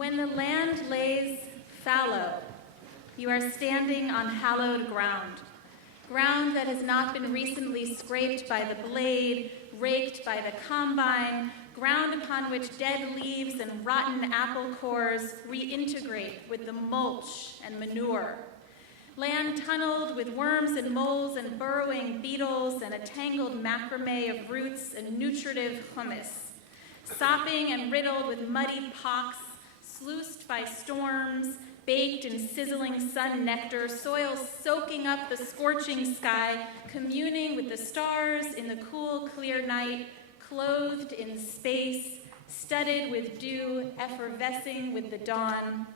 When the land lays fallow, you are standing on hallowed ground, ground that has not been recently scraped by the blade, raked by the combine, ground upon which dead leaves and rotten apple cores reintegrate with the mulch and manure. Land tunneled with worms and moles and burrowing beetles and a tangled macrame of roots and nutritive humus. Sopping and riddled with muddy pocks, sluiced by storms, baked in sizzling sun nectar, soil soaking up the scorching sky, communing with the stars in the cool, clear night, clothed in space, studded with dew, effervescing with the dawn.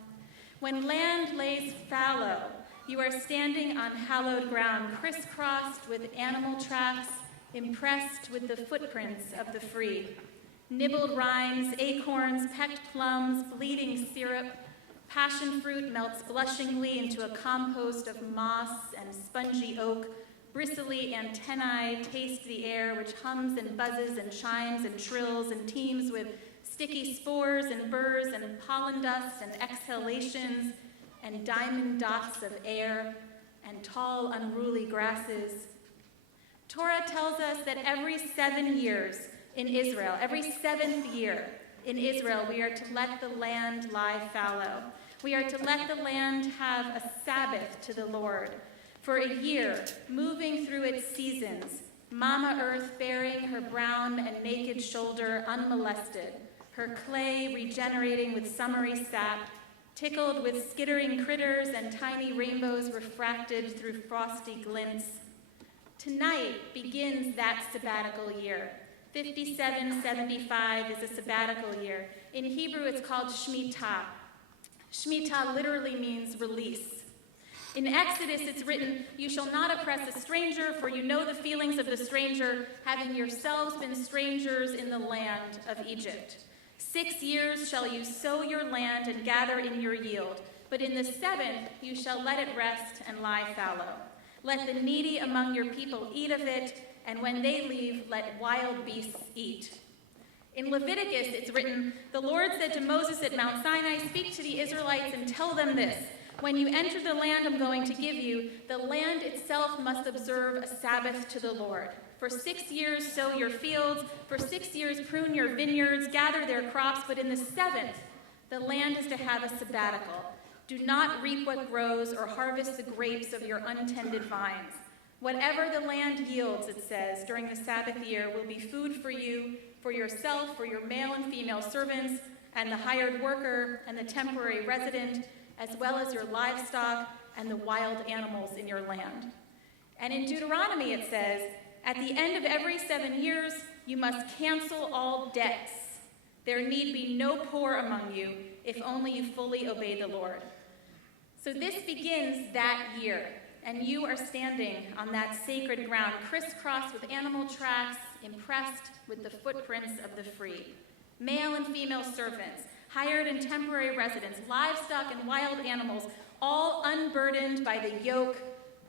When land lays fallow, you are standing on hallowed ground, crisscrossed with animal tracks, impressed with the footprints of the free. Nibbled rinds, acorns, pecked plums, bleeding syrup, passion fruit melts blushingly into a compost of moss and spongy oak. Bristly antennae taste the air, which hums and buzzes and chimes and trills and teems with sticky spores and burrs and pollen dust and exhalations and diamond dots of air and tall, unruly grasses. Torah tells us that every 7 years in Israel, every 7th year in Israel, we are to let the land lie fallow. We are to let the land have a Sabbath to the Lord. For a year, moving through its seasons, Mama Earth bearing her brown and naked shoulder unmolested, her clay regenerating with summery sap, tickled with skittering critters and tiny rainbows refracted through frosty glints. Tonight begins that sabbatical year. 5775 is a sabbatical year. In Hebrew, it's called Shemitah. Shemitah literally means release. In Exodus, it's written, "You shall not oppress a stranger, for you know the feelings of the stranger, having yourselves been strangers in the land of Egypt. 6 years shall you sow your land and gather in your yield, but in the 7th you shall let it rest and lie fallow. Let the needy among your people eat of it, and when they leave, let wild beasts eat." In Leviticus, it's written, "The Lord said to Moses at Mount Sinai, speak to the Israelites and tell them this. When you enter the land I'm going to give you, the land itself must observe a Sabbath to the Lord. For 6 years sow your fields, for 6 years prune your vineyards, gather their crops, but in the 7th, the land is to have a sabbatical. Do not reap what grows or harvest the grapes of your untended vines. Whatever the land yields," it says, "during the Sabbath year will be food for you, for yourself, for your male and female servants, and the hired worker and the temporary resident, as well as your livestock and the wild animals in your land." And in Deuteronomy it says, "At the end of every 7 years, you must cancel all debts. There need be no poor among you, if only you fully obey the Lord." So this begins that year, and you are standing on that sacred ground, crisscrossed with animal tracks, impressed with the footprints of the free. Male and female servants, hired and temporary residents, livestock and wild animals, all unburdened by the yoke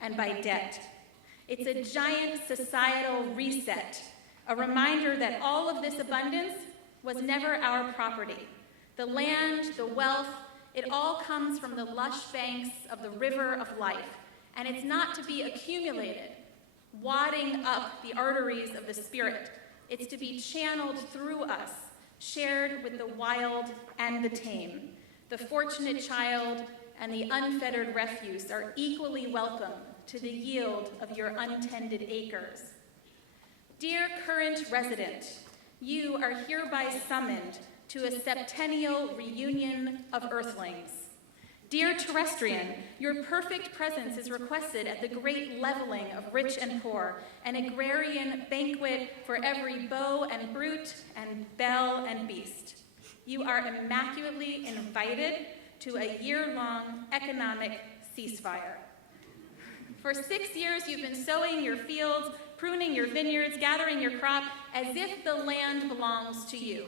and by debt. It's a giant societal reset, a reminder that all of this abundance was never our property. The land, the wealth, it all comes from the lush banks of the river of life, and it's not to be accumulated, wadding up the arteries of the Spirit. It's to be channeled through us, shared with the wild and the tame. The fortunate child and the unfettered refuse are equally welcome to the yield of your untended acres. Dear current resident, you are hereby summoned to a septennial reunion of earthlings. Dear terrestrian, your perfect presence is requested at the great leveling of rich and poor, an agrarian banquet for every beau and brute and belle and beast. You are immaculately invited to a year-long economic ceasefire. For 6 years, you've been sowing your fields, pruning your vineyards, gathering your crop, as if the land belongs to you.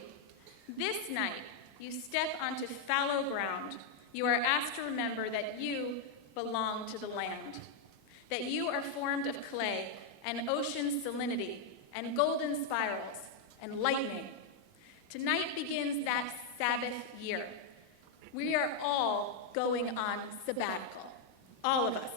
This night, you step onto fallow ground. You are asked to remember that you belong to the land, that you are formed of clay and ocean salinity and golden spirals and lightning. Tonight begins that Sabbath year. We are all going on sabbatical, all of us.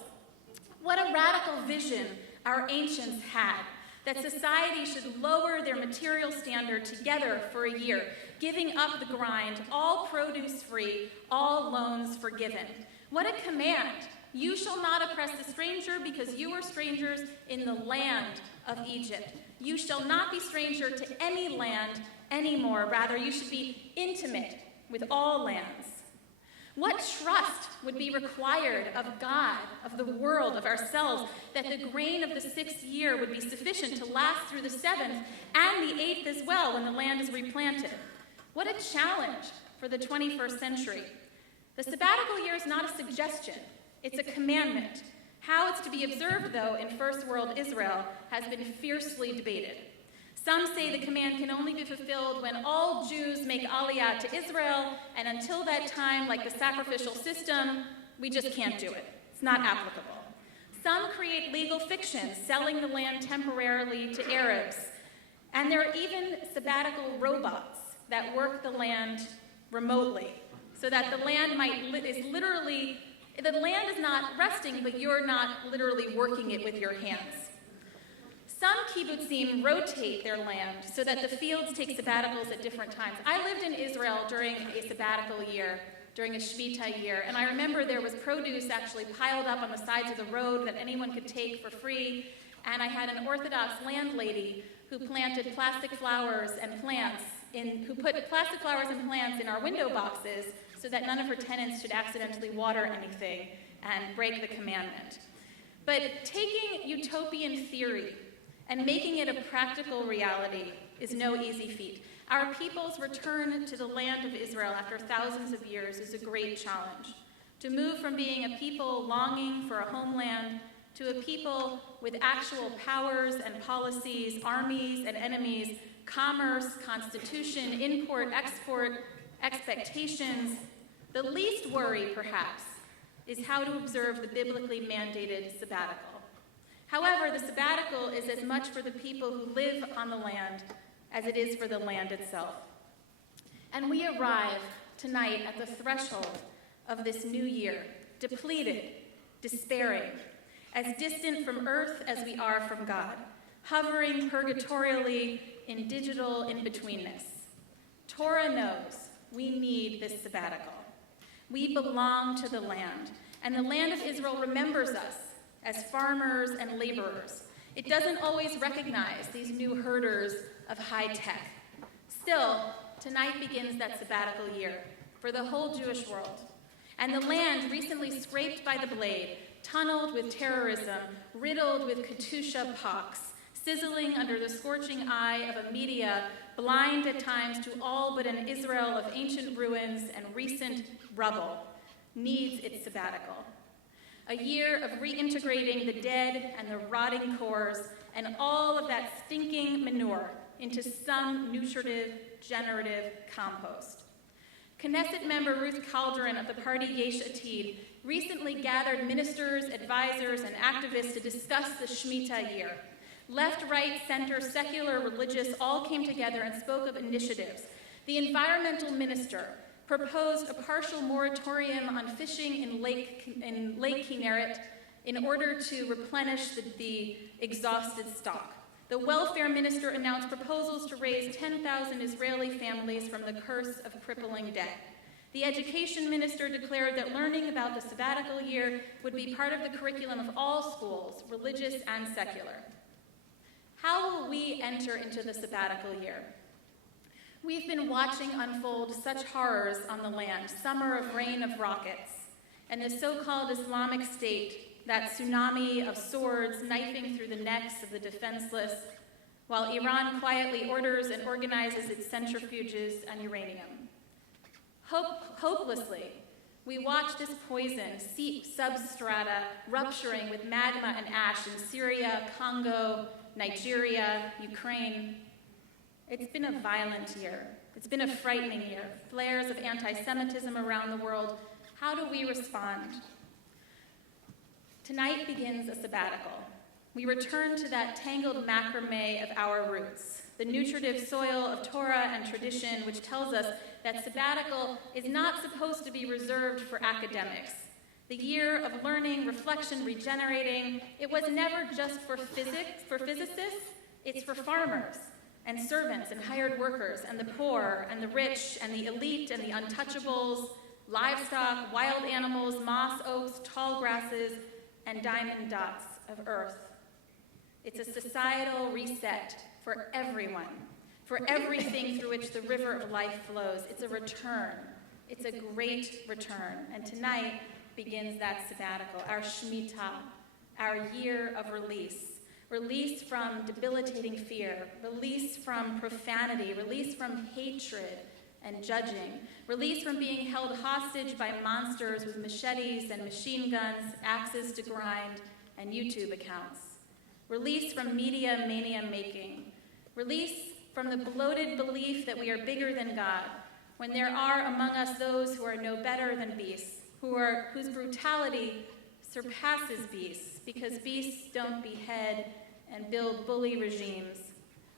What a radical vision our ancients had, that society should lower their material standard together for a year, giving up the grind, all produce free, all loans forgiven. What a command! You shall not oppress the stranger because you are strangers in the land of Egypt. You shall not be stranger to any land anymore. Rather, you should be intimate with all lands. What trust would be required of God, of the world, of ourselves, that the grain of the 6th year would be sufficient to last through the 7th and the 8th as well when the land is replanted? What a challenge for the 21st century. The sabbatical year is not a suggestion, it's a commandment. How it's to be observed, though, in First World Israel has been fiercely debated. Some say the command can only be fulfilled when all Jews make aliyah to Israel, and until that time, like the sacrificial system, we just can't do it. It's not applicable. Some create legal fiction, selling the land temporarily to Arabs. And there are even sabbatical robots that work the land remotely, so that the land the land is not resting, but you're not literally working it with your hands. Some kibbutzim rotate their land so that the fields take sabbaticals at different times. I lived in Israel during a sabbatical year, during a Shemitah year, and I remember there was produce actually piled up on the sides of the road that anyone could take for free, and I had an Orthodox landlady who planted plastic flowers and plants who put plastic flowers and plants in our window boxes so that none of her tenants should accidentally water anything and break the commandment. But taking utopian theory and making it a practical reality is no easy feat. Our people's return to the land of Israel after thousands of years is a great challenge. To move from being a people longing for a homeland to a people with actual powers and policies, armies and enemies, commerce, constitution, import, export, expectations. The least worry, perhaps, is how to observe the biblically mandated sabbatical. However, the sabbatical is as much for the people who live on the land as it is for the land itself. And we arrive tonight at the threshold of this new year, depleted, despairing, as distant from earth as we are from God, hovering purgatorially in digital in-betweenness. Torah knows we need this sabbatical. We belong to the land, and the land of Israel remembers us as farmers and laborers. It doesn't always recognize these new herders of high tech. Still, tonight begins that sabbatical year for the whole Jewish world. And the land recently scraped by the blade, tunneled with terrorism, riddled with Katusha pox, sizzling under the scorching eye of a media blind at times to all but an Israel of ancient ruins and recent rubble, needs its sabbatical. A year of reintegrating the dead and the rotting cores and all of that stinking manure into some nutritive, generative compost. Knesset member Ruth Calderon of the party Yesh Atid recently gathered ministers, advisors, and activists to discuss the Shemitah year. Left, right, center, secular, religious all came together and spoke of initiatives. The environmental minister proposed a partial moratorium on fishing in Lake Kinneret in order to replenish the exhausted stock. The welfare minister announced proposals to raise 10,000 Israeli families from the curse of crippling debt. The education minister declared that learning about the sabbatical year would be part of the curriculum of all schools, religious and secular. How will we enter into the sabbatical year? We've been watching unfold such horrors on the land, summer of rain of rockets, and the so-called Islamic State, that tsunami of swords knifing through the necks of the defenseless, while Iran quietly orders and organizes its centrifuges and uranium. Hopelessly, we watch this poison seep substrata, rupturing with magma and ash in Syria, Congo, Nigeria, Ukraine. It's been a violent year. It's been a frightening year. Flares of anti-Semitism around the world. How do we respond? Tonight begins a sabbatical. We return to that tangled macrame of our roots, the nutritive soil of Torah and tradition, which tells us that sabbatical is not supposed to be reserved for academics. The year of learning, reflection, regenerating, it was never just for physicists, it's for farmers and servants and hired workers and the poor and the rich and the elite and the untouchables, livestock, wild animals, moss, oaks, tall grasses, and diamond dots of earth. It's a societal reset for everyone, for everything through which the river of life flows. It's a return. It's a great return. And tonight begins that sabbatical, our Shemitah, our year of release. Release from debilitating fear, release from profanity, release from hatred and judging, release from being held hostage by monsters with machetes and machine guns, axes to grind, and YouTube accounts. Release from media mania making. Release from the bloated belief that we are bigger than God, when there are among us those who are no better than beasts, whose brutality surpasses beasts, because beasts don't behead and build bully regimes.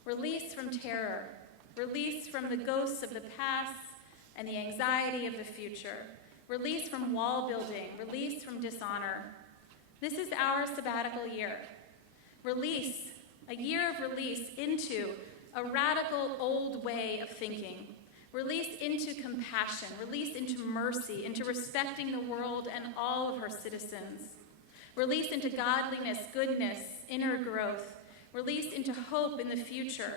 Release from terror. Release from the ghosts of the past and the anxiety of the future. Release from wall building. Release from dishonor. This is our sabbatical year. Release, a year of release into a radical old way of thinking. Release into compassion. Release into mercy, into respecting the world and all of her citizens. Release into godliness, goodness, inner growth. Release into hope in the future.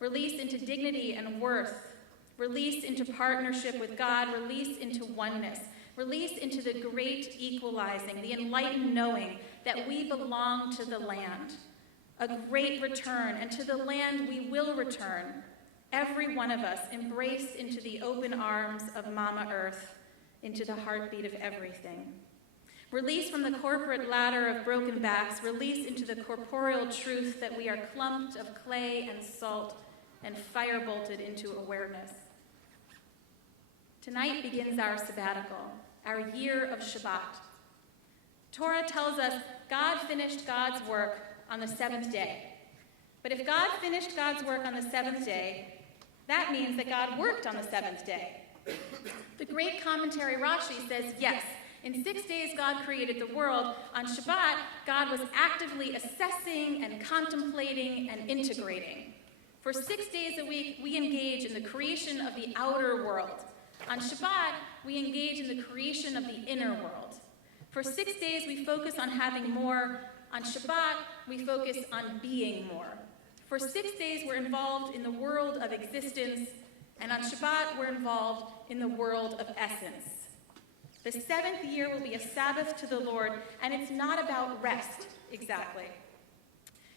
Release into dignity and worth. Release into partnership with God. Release into oneness. Release into the great equalizing, the enlightened knowing that we belong to the land. A great return, and to the land we will return. Every one of us embraced into the open arms of Mama Earth, into the heartbeat of everything. Release from the corporate ladder of broken backs, release into the corporeal truth that we are clumped of clay and salt and fire-bolted into awareness. Tonight begins our sabbatical, our year of Shabbat. Torah tells us God finished God's work on the seventh day. But if God finished God's work on the seventh day, that means that God worked on the seventh day. The great commentary Rashi says, yes, in 6 days God created the world. On Shabbat, God was actively assessing and contemplating and integrating. For 6 days a week, we engage in the creation of the outer world. On Shabbat, we engage in the creation of the inner world. For 6 days, we focus on having more. On Shabbat, we focus on being more. For 6 days, we're involved in the world of existence, and on Shabbat, we're involved in the world of essence. The seventh year will be a Sabbath to the Lord, and it's not about rest, exactly.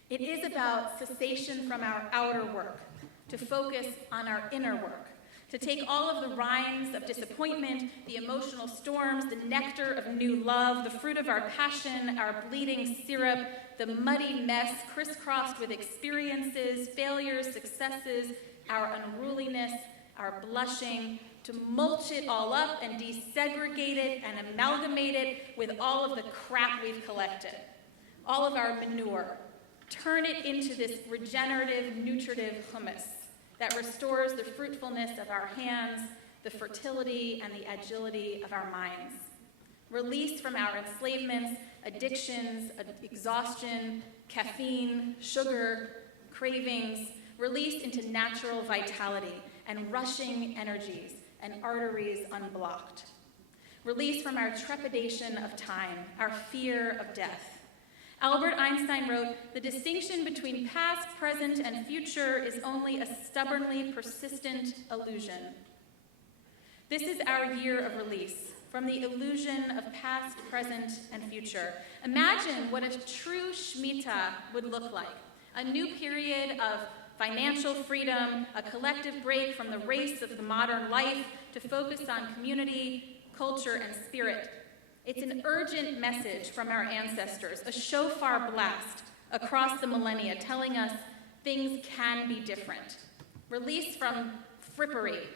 It is about cessation from our outer work, to focus on our inner work, to take all of the rinds of disappointment, the emotional storms, the nectar of new love, the fruit of our passion, our bleeding syrup, the muddy mess crisscrossed with experiences, failures, successes, our unruliness, our blushing, to mulch it all up and desegregate it and amalgamate it with all of the crap we've collected, all of our manure. Turn it into this regenerative, nutritive hummus that restores the fruitfulness of our hands, the fertility and the agility of our minds. Release from our enslavements, addictions, exhaustion, caffeine, sugar, cravings. Release into natural vitality and rushing energies and arteries unblocked. Release from our trepidation of time, our fear of death. Albert Einstein wrote, "The distinction between past, present, and future is only a stubbornly persistent illusion." This is our year of release from the illusion of past, present, and future. Imagine what a true Shemitah would look like. A new period of financial freedom, a collective break from the race of the modern life to focus on community, culture, and spirit. It's an urgent message from our ancestors, a shofar blast across the millennia telling us things can be different. Release from frippery,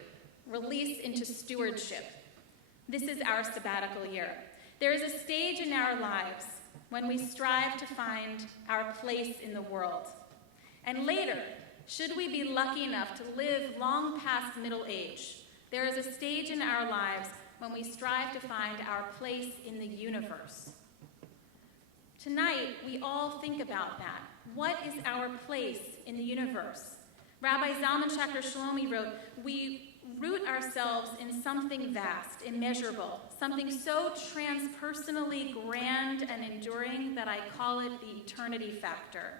release into stewardship. This is our sabbatical year. There is a stage in our lives when we strive to find our place in the world. And later, should we be lucky enough to live long past middle age, there is a stage in our lives when we strive to find our place in the universe. Tonight, we all think about that. What is our place in the universe? Rabbi Zalman Schachter Shlomi wrote, we root ourselves in something vast, immeasurable, something so transpersonally grand and enduring that I call it the eternity factor.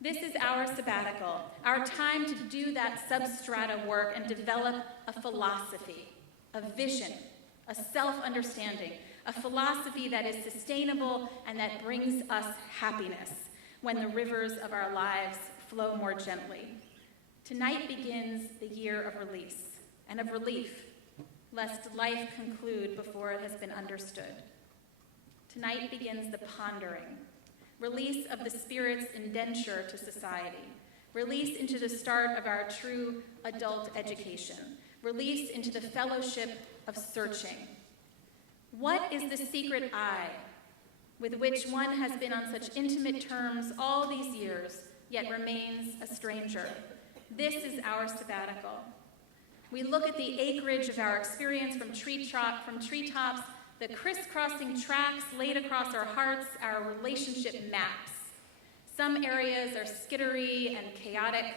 This is our sabbatical, our time to do that substrata work and develop a philosophy, a vision, a self-understanding, a philosophy that is sustainable and that brings us happiness when the rivers of our lives flow more gently. Tonight begins the year of release and of relief, lest life conclude before it has been understood. Tonight begins the pondering, release of the Spirit's indenture to society, release into the start of our true adult education, release into the fellowship of searching. What is the secret I with which one has been on such intimate terms all these years, yet remains a stranger? This is our sabbatical. We look at the acreage of our experience from treetops, the crisscrossing tracks laid across our hearts, our relationship maps. Some areas are skittery and chaotic.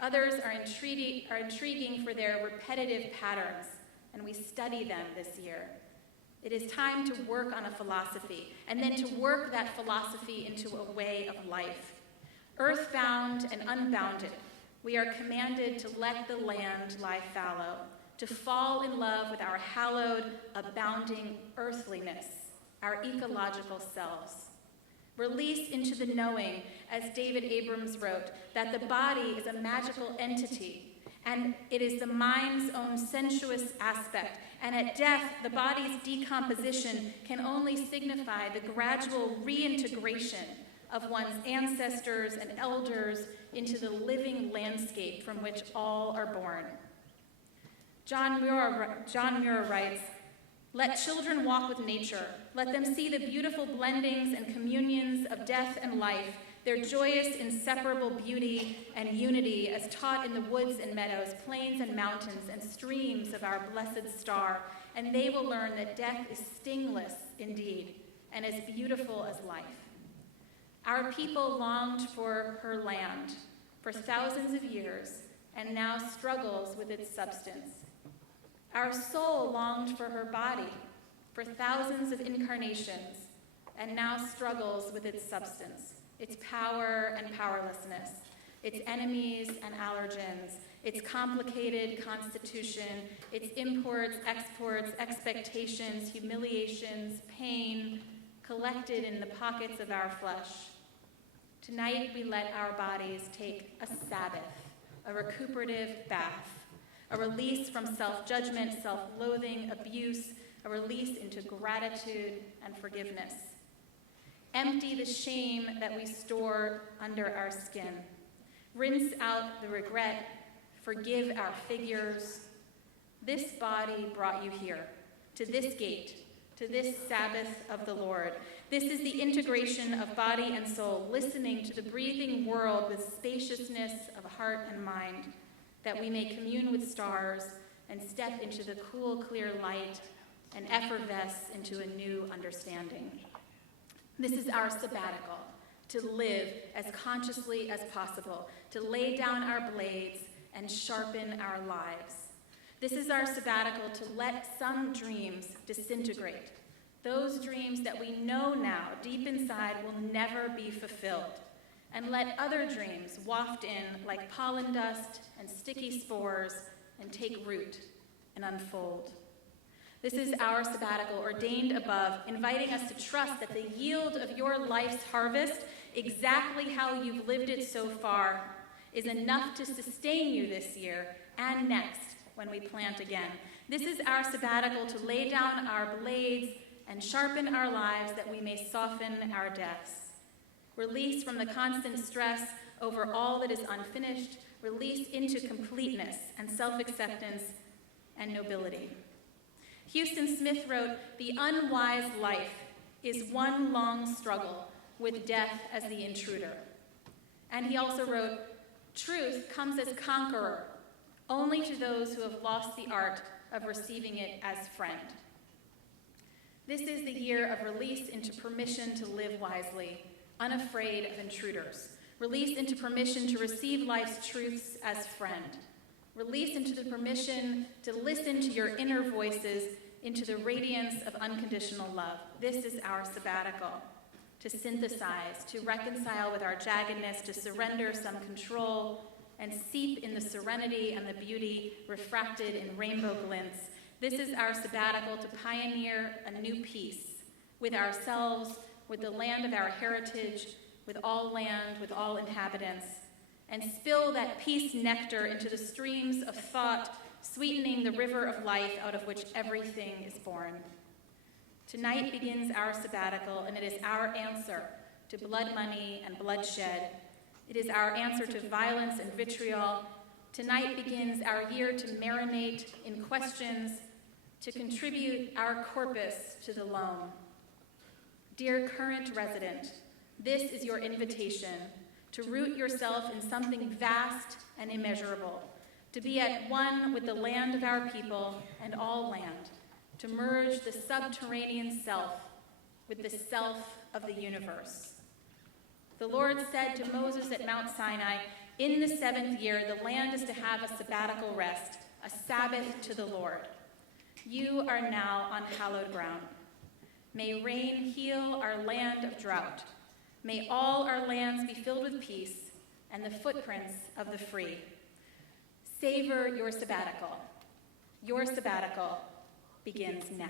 Others are intriguing for their repetitive patterns, and we study them this year. It is time to work on a philosophy, and then to work that philosophy into a way of life. Earthbound and unbounded, we are commanded to let the land lie fallow, to fall in love with our hallowed, abounding earthliness, our ecological selves. Release into the knowing, as David Abrams wrote, that the body is a magical entity, and it is the mind's own sensuous aspect, and at death, the body's decomposition can only signify the gradual reintegration of one's ancestors and elders into the living landscape from which all are born. John Muir writes, "Let children walk with nature. Let them see the beautiful blendings and communions of death and life, their joyous, inseparable beauty and unity as taught in the woods and meadows, plains and mountains, and streams of our blessed star, and they will learn that death is stingless indeed, and as beautiful as life." Our people longed for her land for thousands of years, and now struggles with its substance. Our soul longed for her body for thousands of incarnations, and now struggles with its substance, its power and powerlessness, its enemies and allergens, its complicated constitution, its imports, exports, expectations, humiliations, pain, collected in the pockets of our flesh. Tonight we let our bodies take a Sabbath, a recuperative bath, a release from self-judgment, self-loathing, abuse, a release into gratitude and forgiveness. Empty the shame that we store under our skin. Rinse out the regret. Forgive our figures. This body brought you here, to this gate, to this Sabbath of the Lord. This is the integration of body and soul, listening to the breathing world with spaciousness of heart and mind, that we may commune with stars and step into the cool, clear light and effervesce into a new understanding. This is our sabbatical, to live as consciously as possible, to lay down our blades and sharpen our lives. This is our sabbatical to let some dreams disintegrate, those dreams that we know now deep inside will never be fulfilled, and let other dreams waft in like pollen dust and sticky spores and take root and unfold. This is our sabbatical, ordained above, inviting us to trust that the yield of your life's harvest, exactly how you've lived it so far, is enough to sustain you this year and next when we plant again. This is our sabbatical to lay down our blades and sharpen our lives that we may soften our deaths. Release from the constant stress over all that is unfinished, release into completeness and self-acceptance and nobility. Houston Smith wrote, "The unwise life is one long struggle with death as the intruder." And he also wrote, Truth comes as conqueror only to those who have lost the art of receiving it as friend. This is the year of release into permission to live wisely, unafraid of intruders. Release into permission to receive life's truths as friend. Release into the permission to listen to your inner voices, into the radiance of unconditional love. This is our sabbatical. To synthesize, to reconcile with our jaggedness, to surrender some control, and seep in the serenity and the beauty refracted in rainbow glints. This is our sabbatical to pioneer a new peace with ourselves, with the land of our heritage, with all land, with all inhabitants, and spill that peace nectar into the streams of thought, sweetening the river of life out of which everything is born. Tonight begins our sabbatical, and it is our answer to blood money and bloodshed. It is our answer to violence and vitriol. Tonight begins our year to marinate in questions, to contribute our corpus to the loam. Dear current resident, this is your invitation to root yourself in something vast and immeasurable, to be at one with the land of our people and all land, to merge the subterranean self with the self of the universe. The Lord said to Moses at Mount Sinai, in the 7th year, the land is to have a sabbatical rest, a Sabbath to the Lord. You are now on hallowed ground. May rain heal our land of drought. May all our lands be filled with peace and the footprints of the free. Savor your sabbatical. Your sabbatical begins now.